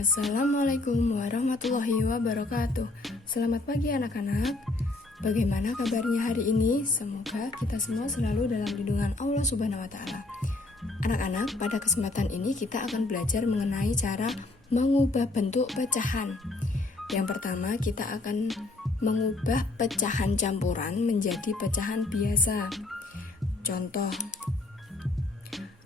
Assalamualaikum warahmatullahi wabarakatuh. Selamat pagi anak-anak. Bagaimana kabarnya hari ini? Semoga kita semua selalu dalam lindungan Allah Subhanahu wa taala. Anak-anak, pada kesempatan ini kita akan belajar mengenai cara mengubah bentuk pecahan. Yang pertama, kita akan mengubah pecahan campuran menjadi pecahan biasa. Contoh,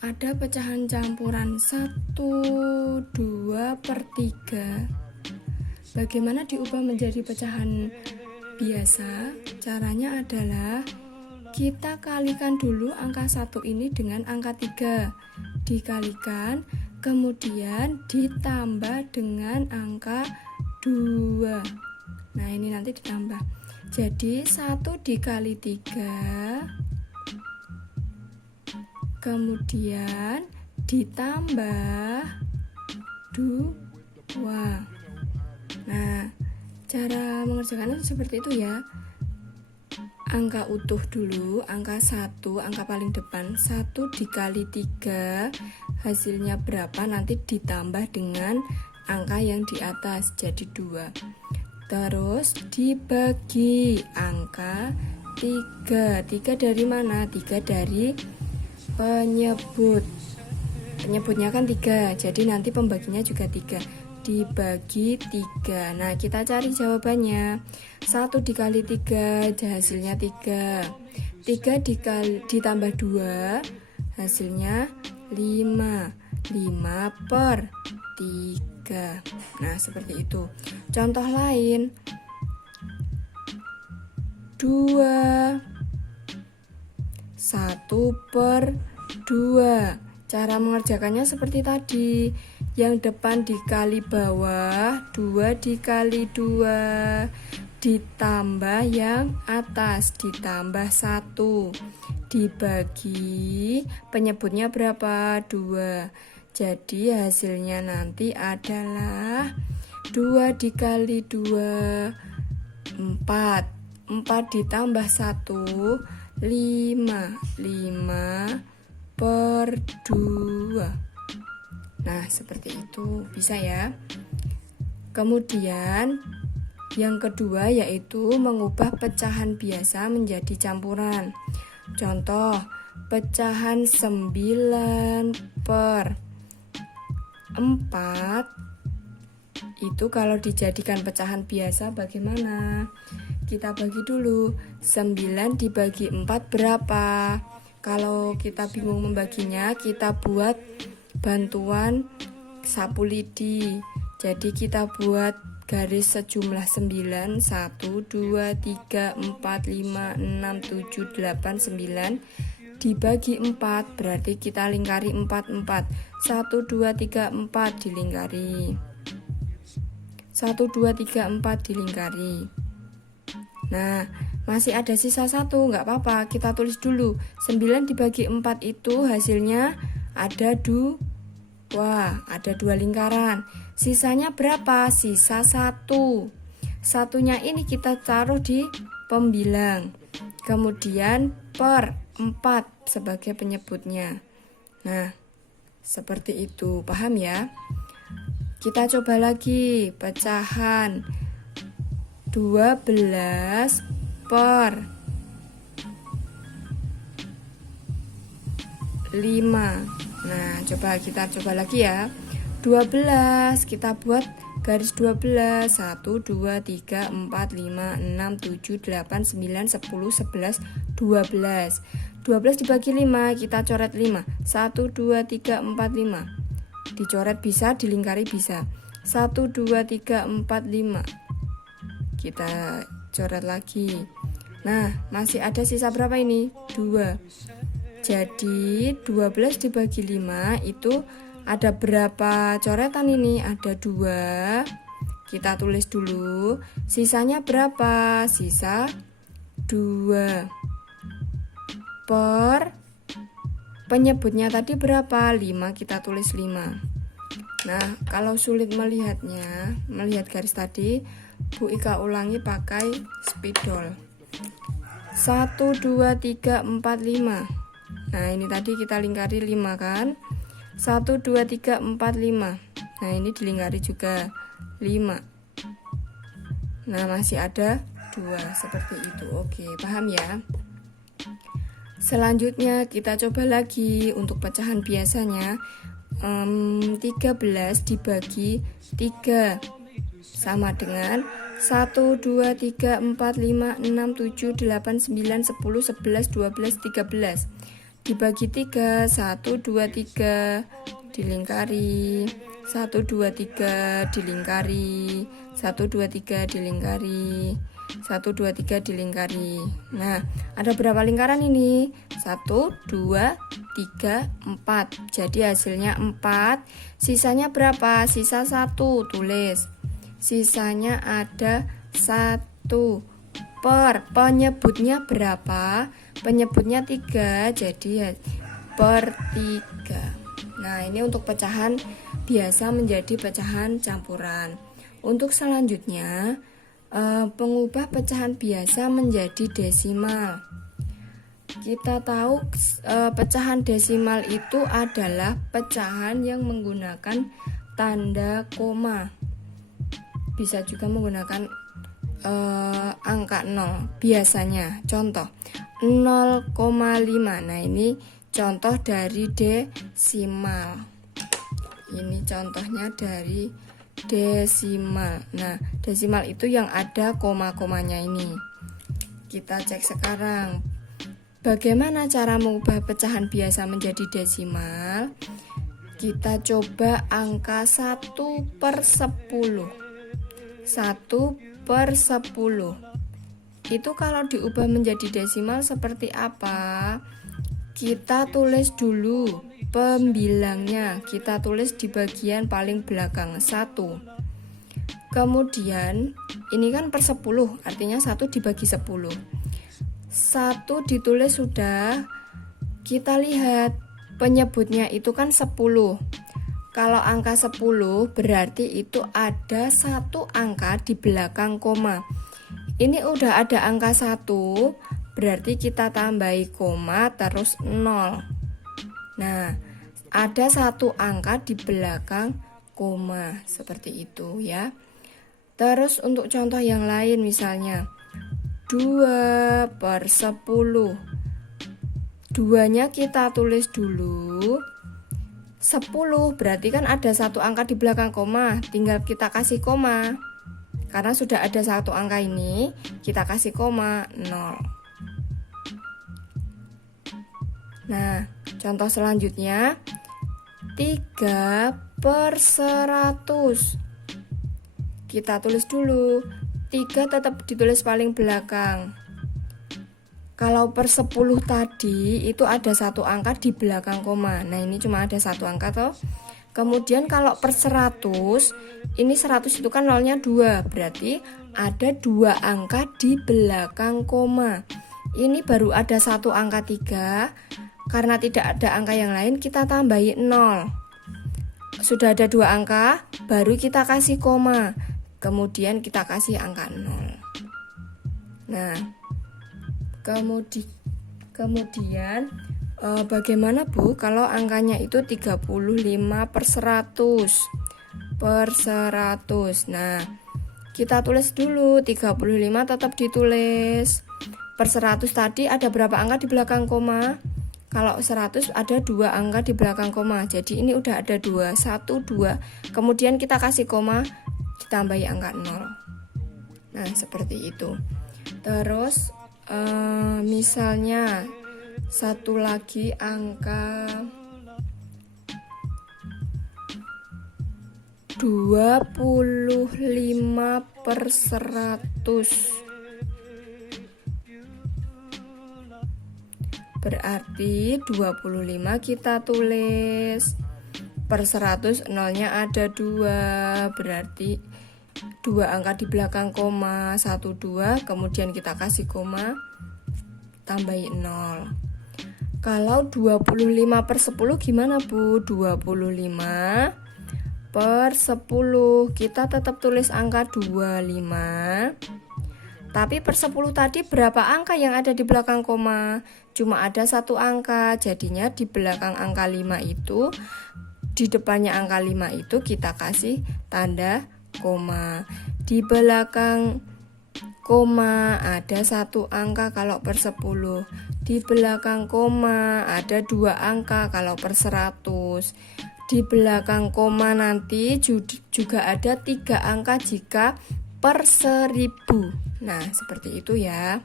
ada pecahan campuran 1/2/3. Bagaimana diubah menjadi pecahan biasa? Caranya adalah kita kalikan dulu angka 1 ini dengan angka 3. Dikalikan, kemudian ditambah dengan angka 2. Nah, ini nanti ditambah. Jadi 1 dikali 3, kemudian ditambah 2. Nah, cara mengerjakannya seperti itu ya. Angka utuh dulu, angka 1, angka paling depan. 1 dikali 3, hasilnya berapa, nanti ditambah dengan angka yang di atas, jadi 2. Terus dibagi angka 3. 3 dari mana? 3 dari penyebut. Penyebutnya kan 3, jadi nanti pembaginya juga 3. Dibagi 3. Nah, kita cari jawabannya. 1 dikali 3, hasilnya 3. 3 ditambah 2, hasilnya 5. 5/3. Nah, seperti itu. Contoh lain, 2. 1/2. Cara mengerjakannya seperti tadi. Yang depan dikali bawah, 2 dikali 2, ditambah yang atas, ditambah 1, dibagi penyebutnya berapa? 2. Jadi hasilnya nanti /2 dikali 2, 4. 4 ditambah 1, 5. 5/2. Nah, seperti itu. Bisa ya. Kemudian yang kedua yaitu mengubah pecahan biasa menjadi campuran. Contoh, pecahan 9/4 itu kalau dijadikan pecahan biasa bagaimana? Kita bagi dulu. 9 dibagi 4 berapa? Kalau kita bingung membaginya, kita buat bantuan sapu lidi. Jadi kita buat garis sejumlah 9, 1, 2, 3, 4, 5, 6, 7, 8, 9 dibagi 4, berarti kita lingkari 4. 1, 2, 3, 4 dilingkari. 1, 2, 3, 4 dilingkari. Nah, masih ada sisa 1, nggak apa-apa, kita tulis dulu. 9 dibagi 4 itu hasilnya ada 2. Ada 2 lingkaran. Sisanya berapa? Sisa 1. Satunya ini kita taruh di pembilang. Kemudian per 4 sebagai penyebutnya. Nah, seperti itu. Paham ya? Kita coba lagi. Pecahan 12/5. Nah, kita coba lagi ya. 12, kita buat garis 12. 1, 2, 3, 4, 5, 6, 7, 8, 9, 10, 11, 12. 12 dibagi 5, kita coret 5. 1, 2, 3, 4, 5. Dicoret bisa, dilingkari bisa. 1, 2, 3, 4, 5. Kita coret lagi. Nah, masih ada sisa berapa ini? 2. Jadi 12 dibagi 5 itu ada berapa coretan ini? Ada 2. Kita tulis dulu. Sisanya berapa? Sisa 2. Per penyebutnya tadi berapa? 5, kita tulis 5. Nah, kalau sulit melihat garis tadi, Bu Ika ulangi pakai spidol. 1, 2, 3, 4, 5. Nah, ini tadi kita lingkari 5 kan. 1, 2, 3, 4, 5. Nah, ini dilingkari juga 5. Nah, masih ada 2 seperti itu. Oke, paham ya? Selanjutnya kita coba lagi untuk pecahan biasanya. 13 dibagi 3 sama dengan 1, 2, 3, 4, 5, 6, 7, 8, 9, 10, 11, 12, 13 dibagi 3, 1, 2, 3 dilingkari, 1, 2, 3 dilingkari, 1, 2, 3 dilingkari, 1, 2, 3 dilingkari. Nah, ada berapa lingkaran ini? 1, 2, 3, 4. Jadi hasilnya 4. Sisanya berapa? Sisa 1. Tulis. Sisanya ada 1. Penyebutnya berapa? Penyebutnya 3. Jadi per 3. Nah, ini untuk pecahan biasa menjadi pecahan campuran. Untuk selanjutnya, pengubah pecahan biasa menjadi desimal. Kita tahu pecahan desimal itu adalah pecahan yang menggunakan tanda koma. Bisa juga menggunakan angka 0 biasanya. Contoh 0,5. Nah, ini contoh dari desimal. Ini contohnya dari desimal. Nah, desimal itu yang ada koma-komanya ini. Kita cek sekarang. Bagaimana cara mengubah pecahan biasa menjadi desimal? Kita coba angka 1/10. 1/10. Itu kalau diubah menjadi desimal seperti apa? Kita tulis dulu pembilangnya. Kita tulis di bagian paling belakang 1. Kemudian ini kan per 10, artinya 1 dibagi 10. 1 ditulis sudah. Kita lihat penyebutnya itu kan 10. Kalau angka 10 berarti itu ada 1 angka di belakang koma. Ini udah ada angka 1, berarti kita tambahi koma terus 0. Nah, ada 1 angka di belakang koma, seperti itu ya. Terus untuk contoh yang lain misalnya 2/10. 2-nya kita tulis dulu. 10 berarti kan ada 1 angka di belakang koma, tinggal kita kasih koma. Karena sudah ada 1 angka ini, kita kasih koma 0. Nah, contoh selanjutnya 3/100. Kita tulis dulu. 3 tetap ditulis paling belakang. Kalau per 10 tadi itu ada 1 angka di belakang koma. Nah, ini cuma ada 1 angka toh. Kemudian kalau per 100, ini 100 itu kan nolnya 2, berarti ada 2 angka di belakang koma. Ini baru ada 1 angka 3. Karena tidak ada angka yang lain, kita tambahi 0. Sudah ada 2 angka, baru kita kasih koma. Kemudian kita kasih angka 0. Nah, kemudian bagaimana Bu kalau angkanya itu 35/100 per 100. Nah, kita tulis dulu 35 tetap ditulis. Per 100 tadi ada berapa angka di belakang koma? Kalau 100 ada 2 angka di belakang koma. Jadi ini udah ada 2, 1, 2. Kemudian kita kasih koma, ditambahi angka 0. Nah, seperti itu. Terus misalnya satu lagi angka 25/100. Berarti 25 kita tulis. Per 100 nolnya ada 2. Berarti 2 angka di belakang koma, 1, 2. Kemudian kita kasih koma, tambahi 0. Kalau 25/10 gimana Bu? 25/10. Kita tetap tulis angka 25. Tapi per 10 tadi berapa angka yang ada di belakang koma? Cuma ada 1 angka. Jadinya di belakang angka 5 itu di depannya angka 5 itu kita kasih tanda koma. Di belakang koma ada 1 angka kalau per 10. Di belakang koma ada 2 angka kalau per 100. Di belakang koma nanti juga ada 3 angka jika per 1000. Nah, seperti itu ya.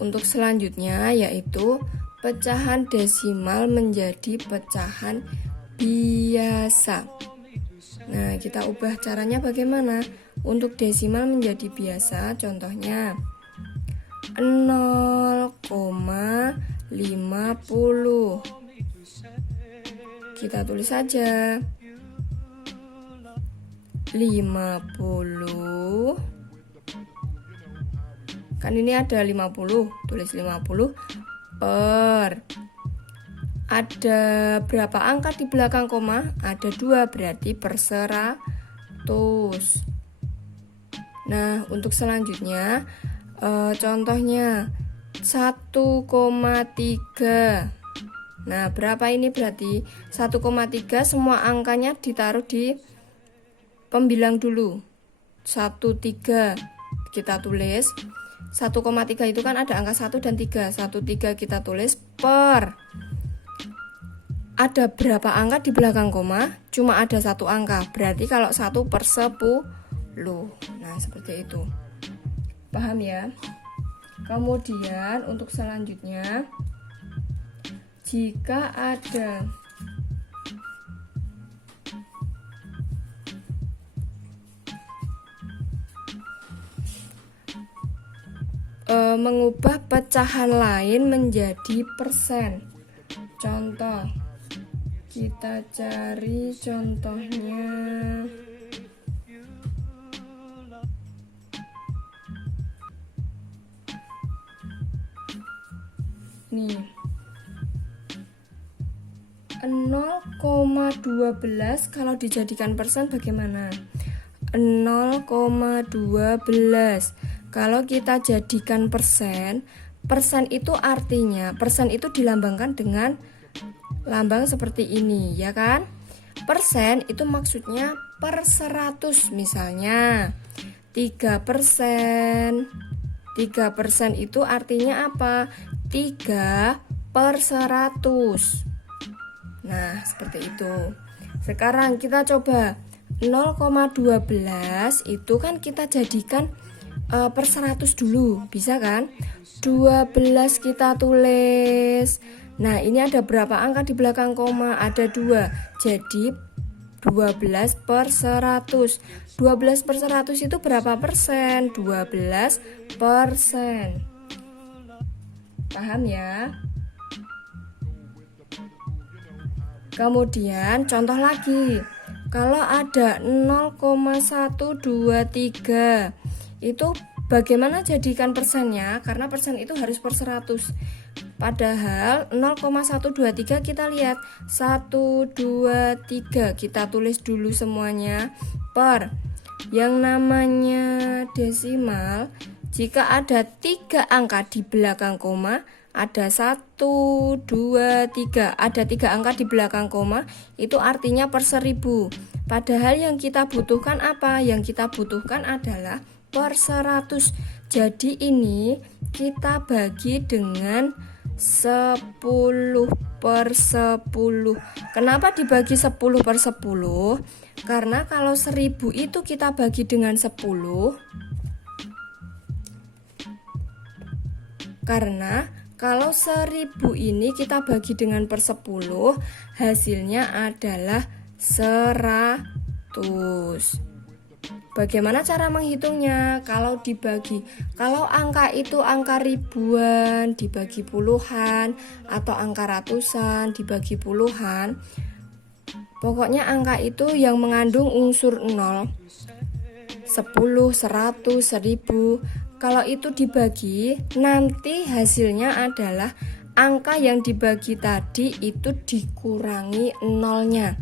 Untuk selanjutnya yaitu pecahan desimal menjadi pecahan biasa. Nah, kita ubah caranya bagaimana? Untuk desimal menjadi biasa, contohnya 0,50. Kita tulis saja 50. Kan ini ada 50, tulis 50 per. Ada berapa angka di belakang koma? Ada 2, berarti per 100. Nah, untuk selanjutnya contohnya 1,3. Nah, berapa ini berarti? 1,3 semua angkanya ditaruh di pembilang dulu. 13 kita tulis. 1,3 itu kan ada angka 1 dan 3. 1,3 kita tulis per. Ada berapa angka di belakang koma? Cuma ada 1 angka. Berarti kalau 1 per 10. Nah, seperti itu. Paham ya? Kemudian untuk selanjutnya, jika ada mengubah pecahan lain menjadi persen. Contoh, kita cari contohnya. Nih, 0,12 kalau dijadikan persen bagaimana? 0,12 kalau kita jadikan persen, persen itu artinya, persen itu dilambangkan dengan lambang seperti ini, ya kan? Persen itu maksudnya per 100, misalnya 3%. 3% itu artinya apa? 3 per 100. Nah, seperti itu. Sekarang kita coba 0,12 itu kan kita jadikan per 100 dulu, bisa kan? 12 kita tulis. Nah, ini ada berapa angka di belakang koma? Ada 2. Jadi 12 per 100. 12 per 100 itu berapa persen? 12%. Paham ya? Kemudian contoh lagi. Kalau ada 0,123 itu bagaimana jadikan persennya? Karena persen itu harus per 100. Padahal 0,123 kita lihat 123 kita tulis dulu semuanya per. Yang namanya desimal, jika ada 3 angka di belakang koma, ada 1, 2, 3, ada 3 angka di belakang koma, itu artinya per 1000. Padahal yang kita butuhkan apa? Yang kita butuhkan adalah per 100. Jadi ini kita bagi dengan 10 per 10. Kenapa dibagi 10 per 10? Karena kalau 1000 itu kita bagi dengan 10. Karena kalau 1000 ini kita bagi dengan per 10, hasilnya adalah 100. Bagaimana cara menghitungnya? Kalau angka itu angka ribuan dibagi puluhan, atau angka ratusan dibagi puluhan, pokoknya angka itu yang mengandung unsur 0, 10, 100, 10. Kalau itu dibagi, nanti hasilnya adalah angka yang dibagi tadi itu dikurangi nolnya.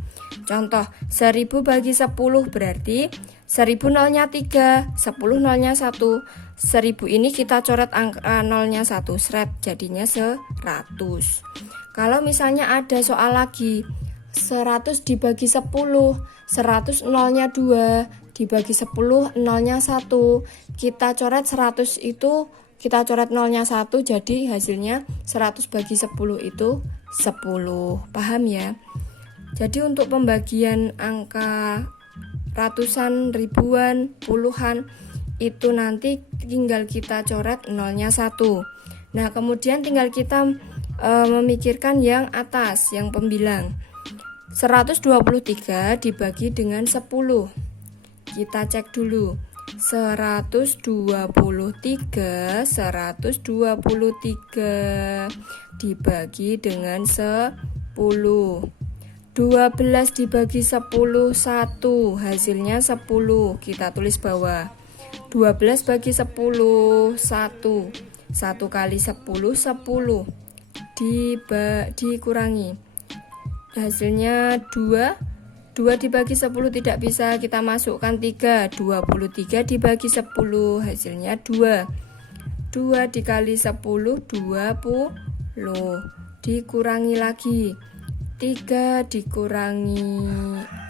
Contoh, 1000 bagi 10 berarti 1000 nolnya 3, 10 nolnya 1. 1000 ini kita coret angka nolnya 1, seret, jadinya 100. Kalau misalnya ada soal lagi, 100 dibagi 10, 100 nolnya 2, dibagi 10 nolnya 1. Kita coret 100 itu, kita coret nolnya 1, jadi hasilnya 100 bagi 10 itu 10. Paham ya? Jadi untuk pembagian angka ratusan, ribuan, puluhan itu nanti tinggal kita coret nolnya 1. Nah, kemudian tinggal kita memikirkan yang atas, yang pembilang. 123 dibagi dengan 10. Kita cek dulu. 123 dibagi dengan 10. 12 dibagi 10 1, hasilnya 10. Kita tulis bawah. 12 bagi 10 1. 1 kali 10 10. Dikurangi. Hasilnya 2. 2 dibagi 10 tidak bisa, kita masukkan 3. 23 dibagi 10, hasilnya 2. 2 dikali 10 20. Dikurangi lagi. 3 dikurangi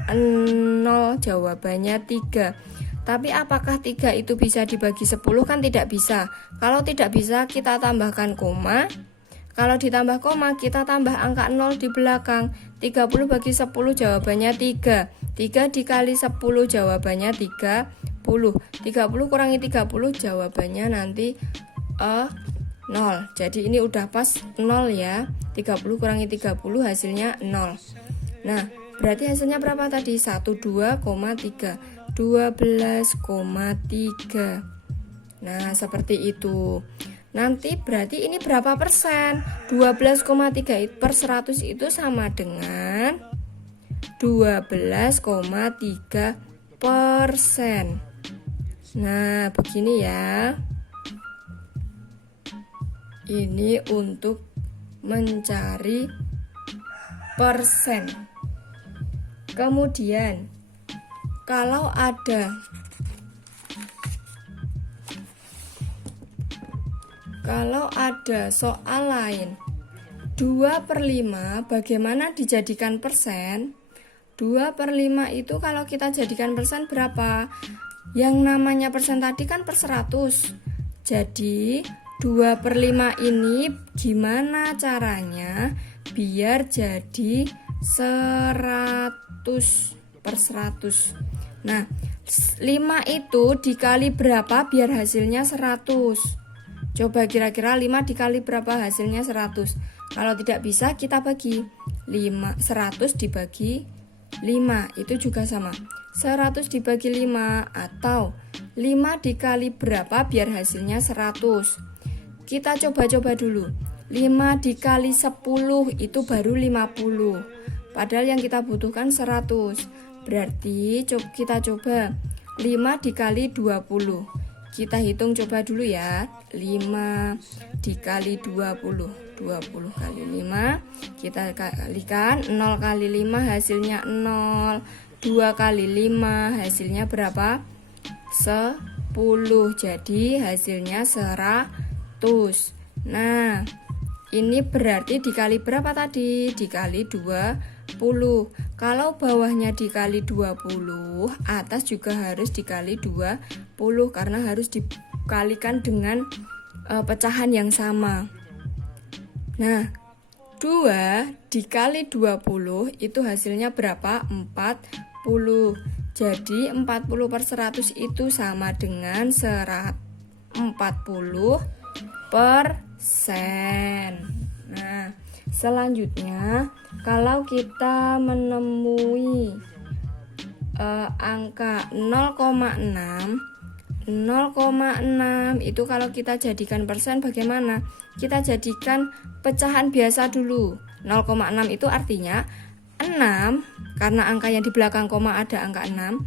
0, jawabannya 3. Tapi apakah 3 itu bisa dibagi 10? Kan tidak bisa. Kalau tidak bisa, kita tambahkan koma. Kalau ditambah koma, kita tambah angka 0 di belakang. 30 bagi 10 jawabannya 3. 3 dikali 10 jawabannya 30. 30 kurangi 30 jawabannya nanti 0. Jadi ini udah pas 0 ya. 30 kurangi 30 hasilnya 0. Nah, berarti hasilnya berapa tadi? 12,3. 12,3. Nah, seperti itu. Nanti berarti ini berapa persen? 12,3 per 100 itu sama dengan 12,3%. Nah, begini ya. Ini untuk mencari persen. Kemudian kalau ada soal lain 2/5 bagaimana dijadikan persen? 2/5 itu kalau kita jadikan persen berapa? Yang namanya persen tadi kan per 100. Jadi 2/5 ini gimana caranya biar jadi 100 per 100. Nah, 5 itu dikali berapa biar hasilnya 100? Coba kira-kira 5 dikali berapa hasilnya 100? Kalau tidak bisa kita bagi 100 dibagi 5 itu juga sama. 100 dibagi 5 atau 5 dikali berapa biar hasilnya 100? Kita coba-coba dulu. 5 dikali 10 itu baru 50. Padahal yang kita butuhkan 100. Berarti kita coba 5 dikali 20. Kita hitung coba dulu ya. 5 dikali 20. 20 kali 5. Kita kalikan 0 kali 5 hasilnya 0. 2 kali 5 hasilnya berapa? 10. Jadi hasilnya 100. Nah, ini berarti dikali berapa tadi? Dikali 20. Kalau bawahnya dikali 20, atas juga harus dikali 20 karena harus dikalikan dengan pecahan yang sama. Nah, 2 dikali 20 itu hasilnya berapa? 40. Jadi 40 per 100 itu sama dengan 40%. Nah, selanjutnya kalau kita menemui angka 0,6 itu kalau kita jadikan persen bagaimana? Kita jadikan pecahan biasa dulu. 0,6 itu artinya 6 karena angka yang di belakang koma ada angka 6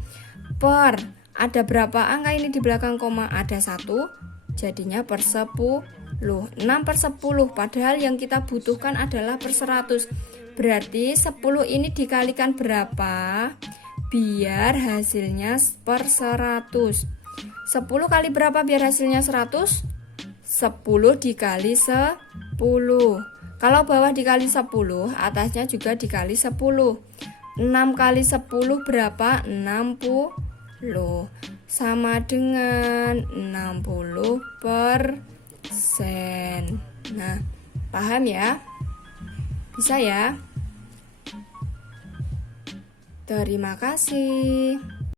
per ada berapa angka ini di belakang koma? Ada 1, jadinya per 10. 6 per 10, padahal yang kita butuhkan adalah per 100. Berarti 10 ini dikalikan berapa biar hasilnya per 100. 10 kali berapa biar hasilnya 100? 10 dikali 10. Kalau bawah dikali 10, atasnya juga dikali 10. 6 kali 10 berapa? 60. Sama dengan 60%. Nah, paham ya? Bisa ya? Terima kasih.